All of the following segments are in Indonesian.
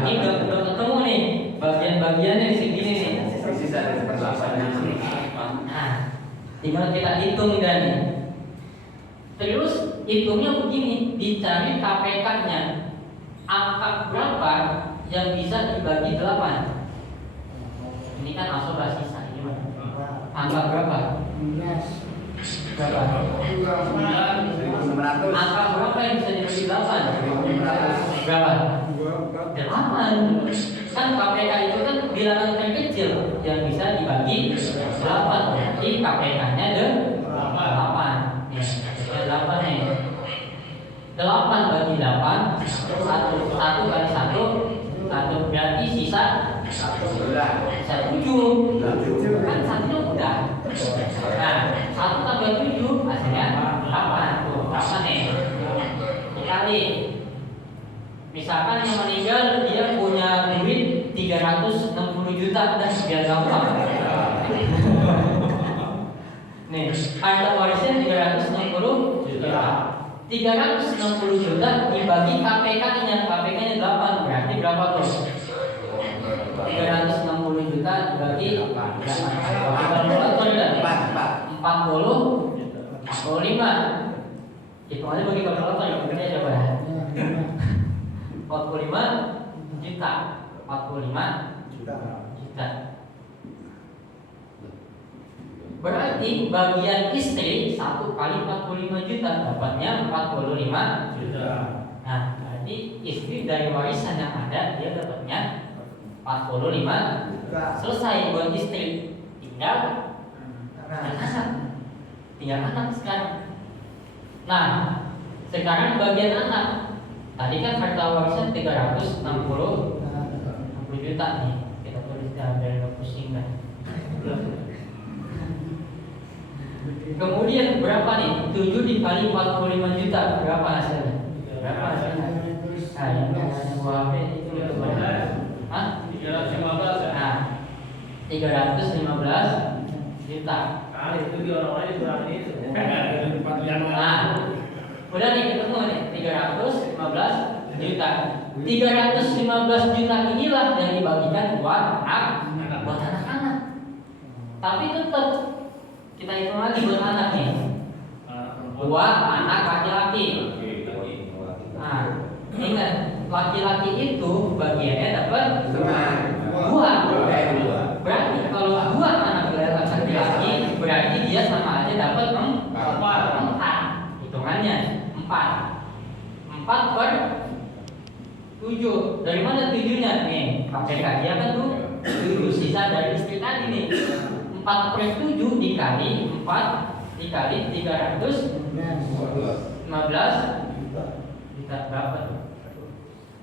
Nah, ini udah ketemu nih bagian-bagiannya di sini nih. Sisa dari perlapannya. Nah, tinggal kita hitung dan nih. Terus hitungnya begini, dicari KPK-nya. Angka berapa yang bisa dibagi 8? Ini kan asoba sisa ini. Angka berapa? Berapa? 1.600. Angka berapa yang bisa dibagi 8? Berapa? 8. Kan KPK itu kan bilangan terkecil yang bisa dibagi 8. Berarti KPK-nya ada 8. Ya, 8 nih. 8 bagi 8 1 kali 1 berarti sisa 7. Kan satunya udah. Nah, 1 tambah 7 hasilnya 8. Tuh, 8 nih. Dikali. Misalkan yang meninggal dia punya duit 360 juta dan biar gampang. Nih, harta warisnya 360 juta. 360 juta dibagi KPK-nya. KPK-nya 8. Berarti berapa tuh? 360 juta dibagi 8. Kalkulator udah 45. Hitung aja bagi kalkulator ya, bener ya coba. 45 juta. 45 juta. Berarti bagian istri 1 kali 45 juta dapatnya 45 juta. Nah, berarti istri dari warisan yang ada dia dapatnya 45 juta. Selesai buat istri. Tinggal anak. Tinggal anak sekarang. Nah, sekarang bagian anak. Tadi kan harta warisan 360 juta nih. Kita tulis dari pusing kan. Kemudian berapa nih? 7 dikali 45 juta. Berapa hasilnya? Berapa hasilnya? Nah, yang buah itu berapa? Hah? 315. Nah, 315 juta. Kali itu di orang-orang kurang itu. Nah, udah nih ketemu nih 315 juta. 315 juta inilah yang dibagikan buat anak-anak. Tapi tetap kita hitung lagi buat anak nih. Buat anak laki-laki. Nah, ingat laki-laki itu bagiannya dapat dua. Berarti kalau dua anak laki-laki berarti dia sama aja dapat 4. Hitungannya 4 per 7. Dari mana 7-nya? Nih, KPK dia kan tuh 7 sisa dari istri tadi nih. 4 per 7 dikali 4 dikali 315 juta berapa tuh?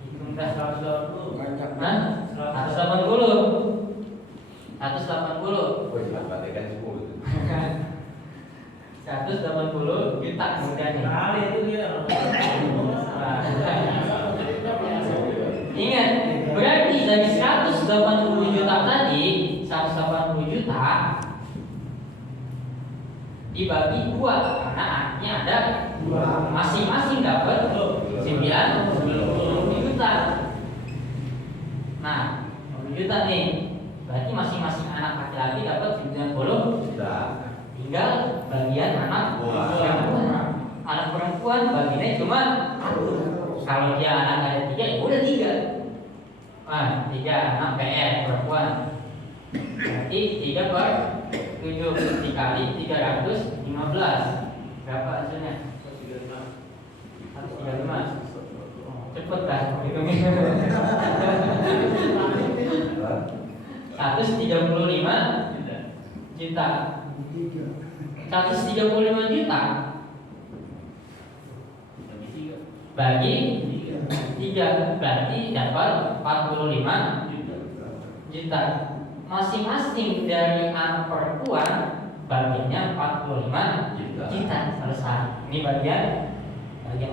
Hitung dah 180. Hah? 180. 180. 180 juta kemudian nih. Kali itu dia. Ingat, berarti dari 180 juta tadi, 180 juta dibagi 2 karena artinya ada masing-masing dapat 90 juta. Nah, 90 juta nih. Berarti masing-masing anak laki-laki dapat 90 juta. Tinggal bagian anak perempuan. Anak perempuan bagiannya cuma kalau dia anak ada 3 ya udah 3. 3 anak PR perempuan. Berarti 3 per 7 dikali 315. Berapa hasilnya? 135. Cepet lah hitungnya. 135 juta. 135 juta bagi 3 berarti dapat 45 juta. Masing-masing dari anak perempuan bagiannya 45 juta. Selesai. Ini bagian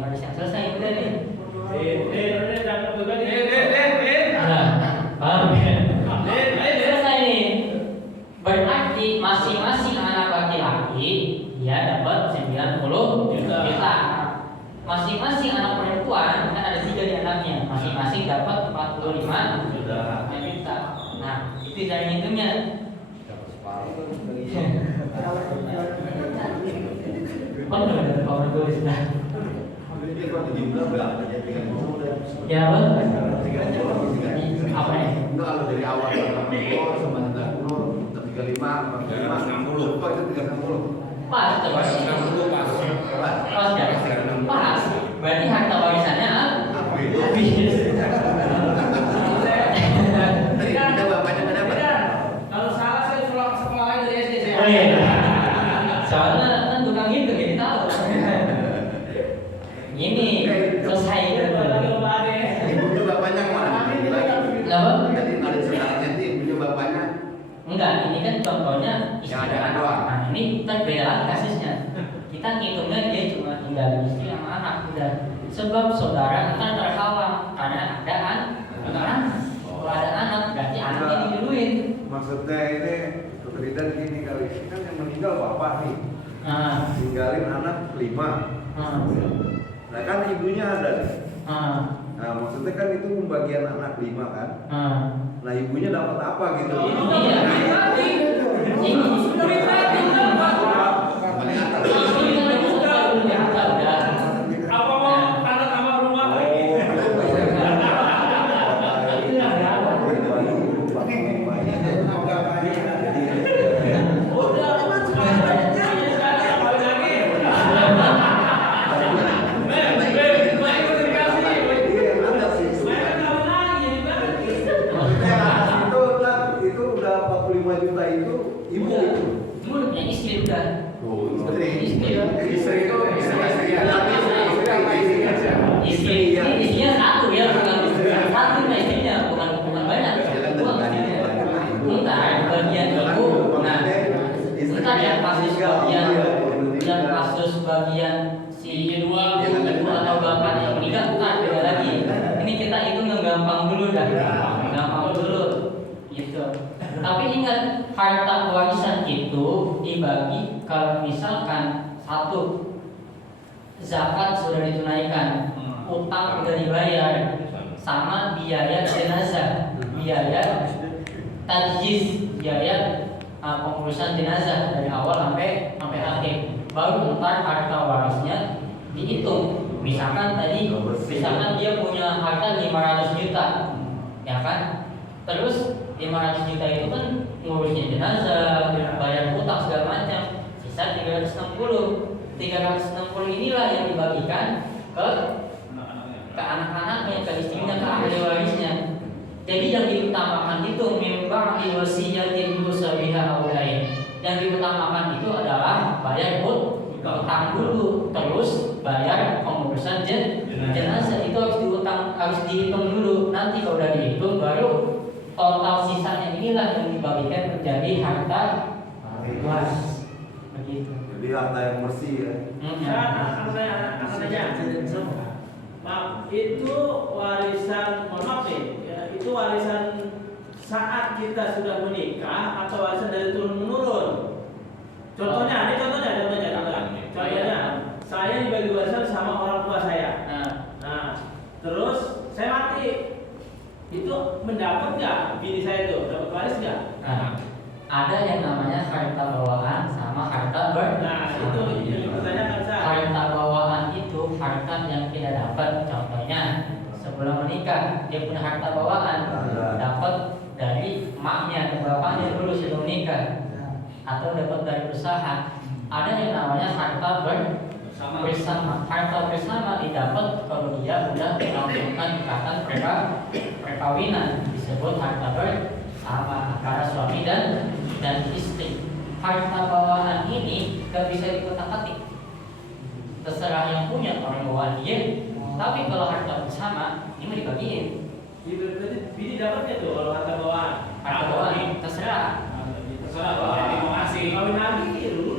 waris yang selesai udah nih. Paham ya? Selesai nih. Berarti masing-masing anak laki-laki dia dapat 90 juta. Masing-masing anak perempuan kan ada 3 di anaknya. masing-masing dapat 45 Juta. juta. Nah, itu cara ngitungnya. Oh, udah power tulis dah. Ya, apa? Apa ya? Kalau dari awal 80 sama 90, 35, 60, kok itu 360? Pas, coba. pas. Pas ya? Pas. Berarti harta warisannya habis. Tadi ada bapaknya berapa? Kalau salah saya pulang sekolah lagi dari SD saya. Oh iya. Soalnya kan tukang itu jadi tahu. Ini selesai dulu. Ibunya bapaknya mana? Kenapa? Tadi ada saudaranya itu ibunya bapaknya. Enggak, ini kan contohnya istri Yang ada dan doang. anak. Nah, ini kita beda lagi kasusnya. Kita ngitungnya dia cuma tinggal istri sama anak udah. Sebab saudara kan terhalang karena ada anak. Kalau ada anak berarti anaknya diduluin. Maksudnya ini keteridan gini kali, kan yang meninggal bapak nih, Nah, tinggalin anak 5. Nah kan ibunya ada nih. Nah maksudnya kan itu pembagian anak 5 kan. Nah ibunya dapat apa gitu? Iya. Ini Apa mau tanah sama rumah lagi? Udah, kawin lagi. Itu udah 45 juta itu ibu itu. Ibu punya istri udah. Istri itu Istrinya satu ya, bukan satu nah istrinya bukan banyak. Entar bagian ibu, nah entar yang kasus bagian si ibu atau bapak yang meninggal bukan beda lagi. Ini kita hitung yang gampang dulu dah, gampang dulu, gitu. Tapi ingat harta warisan itu dibagi kalau misalkan satu zakat sudah ditunaikan, utang sudah dibayar, sama biaya jenazah, biaya tajhiz, biaya pengurusan jenazah dari awal sampai akhir. Baru ntar harta warisnya dihitung. Misalkan dia punya harta 500 juta, ya kan? Terus 500 juta itu kan ngurusnya jenazah, bayar utang segala macam. Sisa 360 inilah yang dibagikan ke anak-anaknya, ke istrinya, ke ahli warisnya. Jadi yang diutamakan itu memang wasiyatin musawiha aulai. Yang diutamakan itu adalah bayar utang dulu, terus bayar pengurusan jenazah. Itu harus dihitung dulu. Nanti kalau udah dihitung baru total sisanya inilah yang dibagikan menjadi harta waris. Begitu. Jadi harta yang bersih ya. Anak saya maaf, itu warisan, mohon maaf nih, ya, itu warisan saat kita sudah menikah atau warisan dari turun menurun. Contohnya, saya dibagi warisan sama orang tua saya. Nah, terus saya mati, itu mendapat nggak bini saya itu, dapat waris nggak? Ada yang namanya harta bawaan sama harta Nah, itu pertanyaan saya. Harta bawaan itu harta yang tidak dapat. Contohnya sebelum menikah dia punya harta bawaan, dapat dari emaknya atau bapaknya dulu sebelum menikah, atau dapat dari usaha. Ada yang namanya harta bersama. Harta bersama didapat kalau dia sudah melakukan ikatan perkawinan, disebut harta bersama antara suami dan istri. Harta bawaan ini gak bisa dikotak-katik, terserah yang punya orang bawaan dia. Tapi kalau harta bersama ini mau dibagiin. Bini dapatnya tuh kalau harta bawaan. Harta bawaan terserah. Terima kasih. Kawin lagi lu.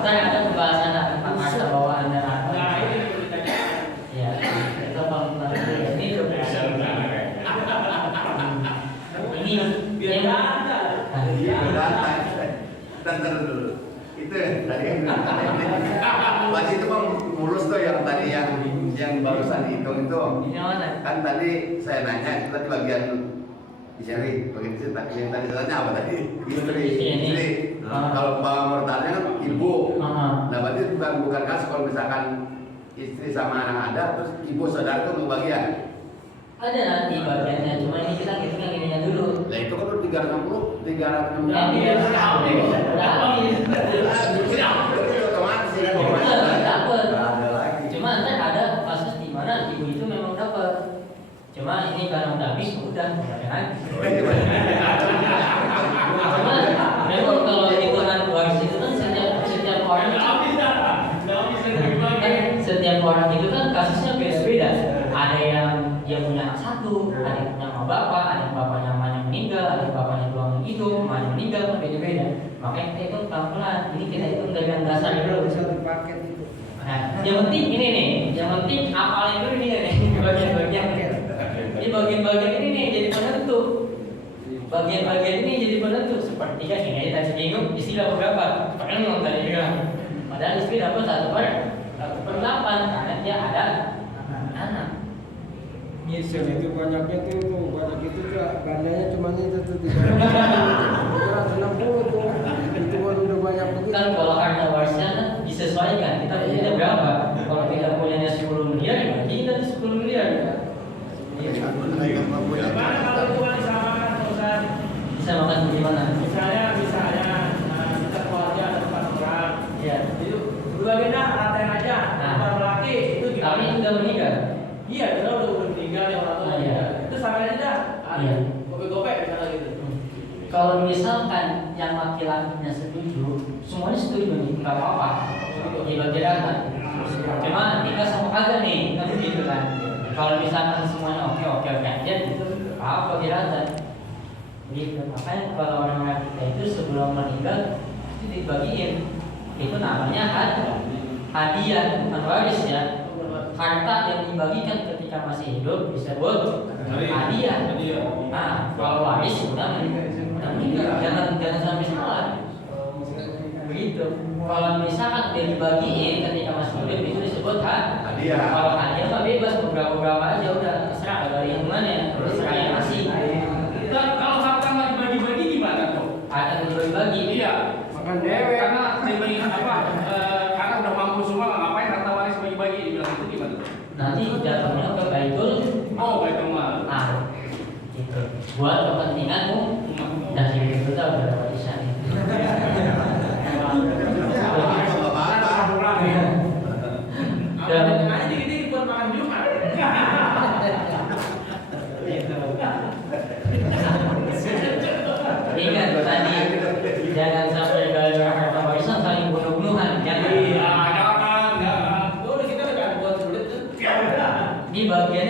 Ntar ada pembahasan tentang harta bawaan dan harta. Nah, ini perlu ditanyakan. Ya, kita bangun ini udah bisa. Ini Biar yang ada. Bentar dulu. Itu tadi yang berarti itu bang mulus tuh yang tadi yang yang barusan dihitung itu. Ini mana? Kan tadi saya nanya itu tadi bagian istri, bagian istri yang tadi tanya apa tadi? Istri. Kalau mortalnya kan ibu. Nah berarti bukan kasus kalau misalkan istri sama anak ada, terus ibu saudara itu mau bagian. Ada nanti bagiannya, cuma ini kita hitungnya gininya dulu. Lah itu kan udah 360. Itu otomatis kan. Dapat. Ada lagi. Cuma nanti ada kasus di mana ibu itu memang dapat. Cuma ini karena udah habis, udah kan. Cuma memang kalau hitungan waris itu kan setiap orang setiap orang itu kan kasusnya beda-beda. Ada yang dia punya anak satu, ada yang punya sama bapak, ada yang bapaknya yang meninggal, ada yang bapaknya doang yang hidup, yang meninggal, kan beda-beda. Makanya kita hitung pelan-pelan. Ini kita hitung dari yang dasar dulu. Satu paket itu. Nah, yang penting ini nih, yang penting apalin dulu nih bagian-bagian. Ini bagian-bagian ini nih jadi penentu. Bagian-bagian ini jadi penentu. Seperti kan ini tadi bingung istilah berapa? Padahal tadi bilang. Padahal istri dapat 1/8 karena dia ada anak. Nyisir itu banyaknya tuh banyak itu tuh gandanya cuma itu tuh 360 tuh itu baru udah banyak begitu. Kan kalau harta warisnya kan disesuaikan. Kita punya berapa? Kalau kita punyanya 10 miliar, ya kita 10 miliar. Bagaimana kalau itu kan disamakan Ustaz? Bisa makan bagaimana? Misalnya kita keluarga ada 4 orang. Ya. Itu berbagi ratain aja. Nah. Orang laki itu Tapi gimana? sudah meninggal. Iya, kita udah meninggal yang orang tua Iya. meninggal. Itu samain aja. Iya. Gopek-gopek misalnya gitu. Kalau misalkan yang laki-lakinya setuju, semuanya setuju nih, nggak apa-apa. Dibagi rata. Cuma nikah sama kagak nih, kan gitu kan. Kalau misalkan semuanya oke aja, gitu, apa bagi rata. Gitu. Makanya kalau orang kita itu sebelum meninggal itu dibagiin. Itu namanya hadiah, bukan waris ya. Harta yang dibagikan ketika masih hidup disebut hadiah. Nah, kalau waris sudah meninggal, jangan sampai salah. Begitu. Kalau misalkan dia dibagiin ketika masih hidup itu disebut Hadiah. Kalau hadiah mah bebas beberapa aja udah terserah dari yang mana ya, terserah yang ngasih. Kalau harta nggak dibagi-bagi gimana tuh? Ada yang dibagi. Iya. Makan dewe. Karena dibagi apa? Karena udah mampu semua, ngapain harta waris bagi-bagi? Dibilang itu gimana? Nanti jatuhnya ke baitul. Oh, baik mal. Nah, gitu. Buat kepentinganmu dari itu udah warisan. Ada aja dikit-dikit buat makan Jumat. Ingat tadi jangan sampai gara-gara harta warisan saling bunuh-bunuhan. Jangan. Jangan. Oh, kita udah buat sulit tuh. Di bagiannya